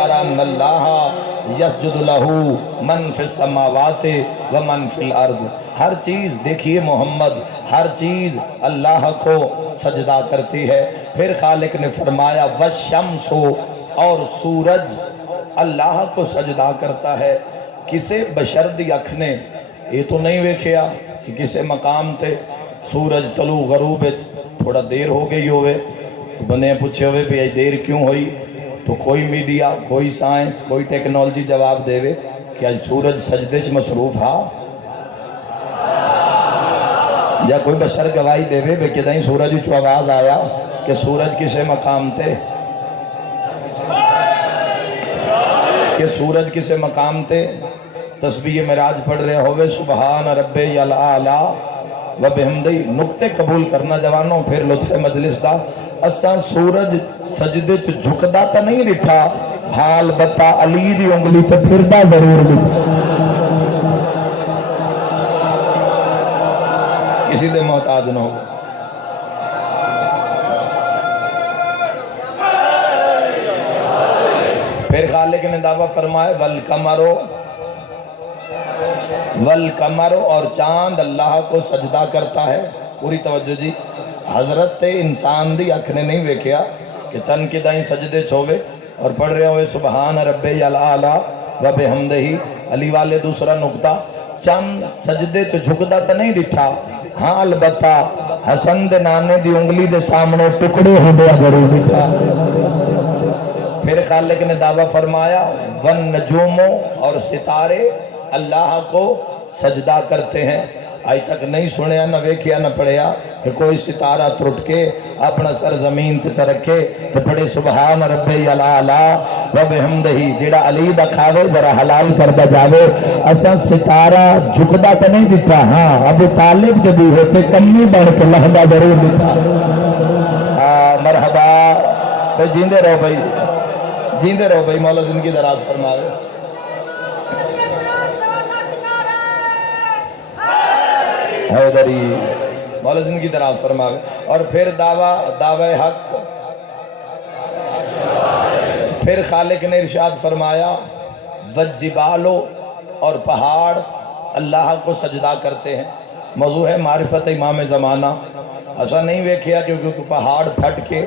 تر ان اللہ یسجد لہ من فی السماوات و من فی الارض، ہر چیز دیکھیے محمد، ہر چیز اللہ کو سجدہ کرتی ہے۔ پھر خالق نے فرمایا والشمس، اور سورج اللہ کو سجدہ کرتا ہے۔ کسے بشر دی اکھ نے یہ تو نہیں ویکھیا کہ کسے مقام تے سورج طلوع غروب تھوڑا دیر ہو گئی ہوئے تو بنے پوچھے ہوئے بھی دیر کیوں ہوئی، تو کوئی میڈیا، کوئی سائنس، کوئی ٹیکنالوجی جواب دے وے کہ آج سورج سجدے چ مصروف ہا، یا کوئی بشر گواہی دے وے کہ دہیں سورج چو آواز آیا کہ سورج کسے مقام تے، کہ سورج کسے مقام تے تسبیح معراج پڑھ رہے ہوئے سبحان ربی الاعلی و بحمدی۔ نقطے قبول کرنا جوانوں، پھر لطف مجلس دا، اساں سورج سجدے چ جھکدا تا نہیں لکھا، حال بتا علی دی انگلی تے پھردا ضرور لکھا، کسی دے محتاج نہ ہو۔ پھر خالق نے دعویٰ فرمائے والقمر، اور چاند اللہ کو سجدہ کرتا ہے۔ پوری توجہ جی، حضرت انسان دی اکھ نے نہیں ویکھیا کہ چند کے دائیں سجدے چھوے اور پڑھ رہے ہوئے سبحان ربی الاعلی و بحمدہ۔ علی والے دوسرا نقطہ، چند سجدے تو جھکدا تو نہیں دٹھا، ہاں البتہ حسن دے نانے دی انگلی دے سامنے ٹکڑے ہوندے ضرور دٹھا۔ پھر خالق نے دعویٰ فرمایا والنجوم، اور ستارے اللہ کو سجدہ کرتے ہیں۔ آج تک نہیں سنیا، نہ ویکھیا، نہ پڑھیا کہ کوئی ستارہ ترٹ کے اپنا سر زمین تے رکھے تو پڑھے سبحان ربی الاعلی و بحمدہ۔ جیڑا علی دا کھاوے ذرا حلال کردا جاوے۔ اساں ستارہ جھکدا تے نہیں دتا، ہاں ابو طالب جدی ہوتے کمی بڑھ کے لہدا ضرور دتا۔ مرحبا، جیندے رہو بھائی، جیندے رہو بھائی، مولا زندگی دراز فرماوے۔ حیدری، مولا زندگی دراز فرماوے۔ اور پھر دعوی حق، پھر خالق نے ارشاد فرمایا والجبالو، اور پہاڑ اللہ کو سجدہ کرتے ہیں۔ موضوع ہے معرفت امام زمانہ۔ ایسا نہیں ویکھیا کیونکہ پہاڑ پھٹ کے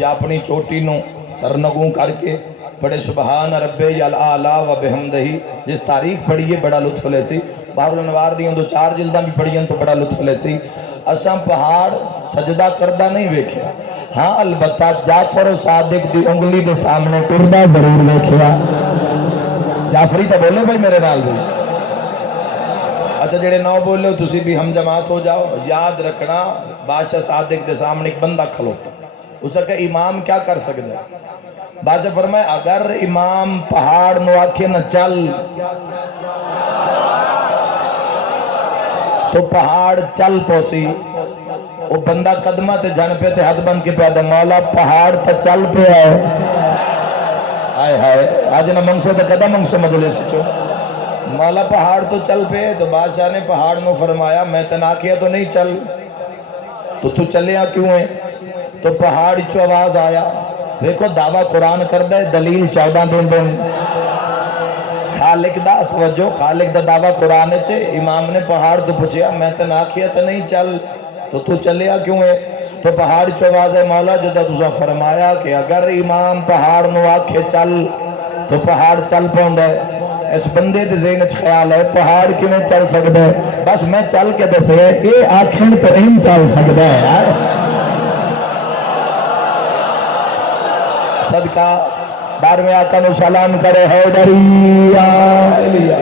یا اپنی چوٹی نو سرنگوں کر کے پڑھے سبحان ربی الاعلی و بحمدہ۔ جس تاریخ پڑھیے بڑا لطف لے سی، بحر الانوار دی دو چار جلداں بھی پڑھیاں تو بڑا لطف لے سی۔ اساں پہاڑ سجدہ کردہ نہیں ویکھیا، ہاں البتہ جعفر صادق دی انگلی دے سامنے ٹردہ ضرور ویکھیا۔ جعفری تو بولے بھائی میرے نال بھی، اچھا جڑے نو بولے ہو تسی بھی ہم جماعت ہو جاؤ۔ یاد رکھنا بادشاہ صادق دے سامنے ایک بندہ کھلوتا، اسے کہ امام کیا کر سکتا ہے؟ بادشاہ فرمائے اگر امام پہاڑ نو آکھے نہ چل تو پہاڑ چل پوسی۔ وہ بندہ قدمہ تے جن پہ تے ہاتھ بند کے پیدا، مولا پہاڑ تے چل پہ ہے۔ آئے ہائے، آج نہ منگسو تے قدم منگسو مجلس چو، مولا پہاڑ تو چل پہ۔ تو بادشاہ نے پہاڑ نو فرمایا میں تنا کیا تو نہیں چل، تو چلیا کیوں ہے؟ تو پہاڑ چو آواز آیا، دیکھو دعویٰ قرآن کردہ ہے، دلیل 14 دن خالق دا توجہ، خالق دا دعویٰ قرآن ہے۔ امام نے پہاڑ تو پوچھیا میں تنا کیا تو نہیں چل، تو چلیا کیوں ہے؟ تو پہاڑ چو آواز ہے مولا جدہ تُسا فرمایا کہ اگر امام پہاڑ نو آکھے چل تو پہاڑ چل پاؤں ہے۔ اس بندے دے ذہن وچ خیال ہے پہاڑ کی میں چل سکتا ہے، بس میں چل کے دسے یہ آکھن تو نہیں چل سکتا ہے۔ صدقہ بار میں آقا نو سلام کرے حیدری یا علیہ۔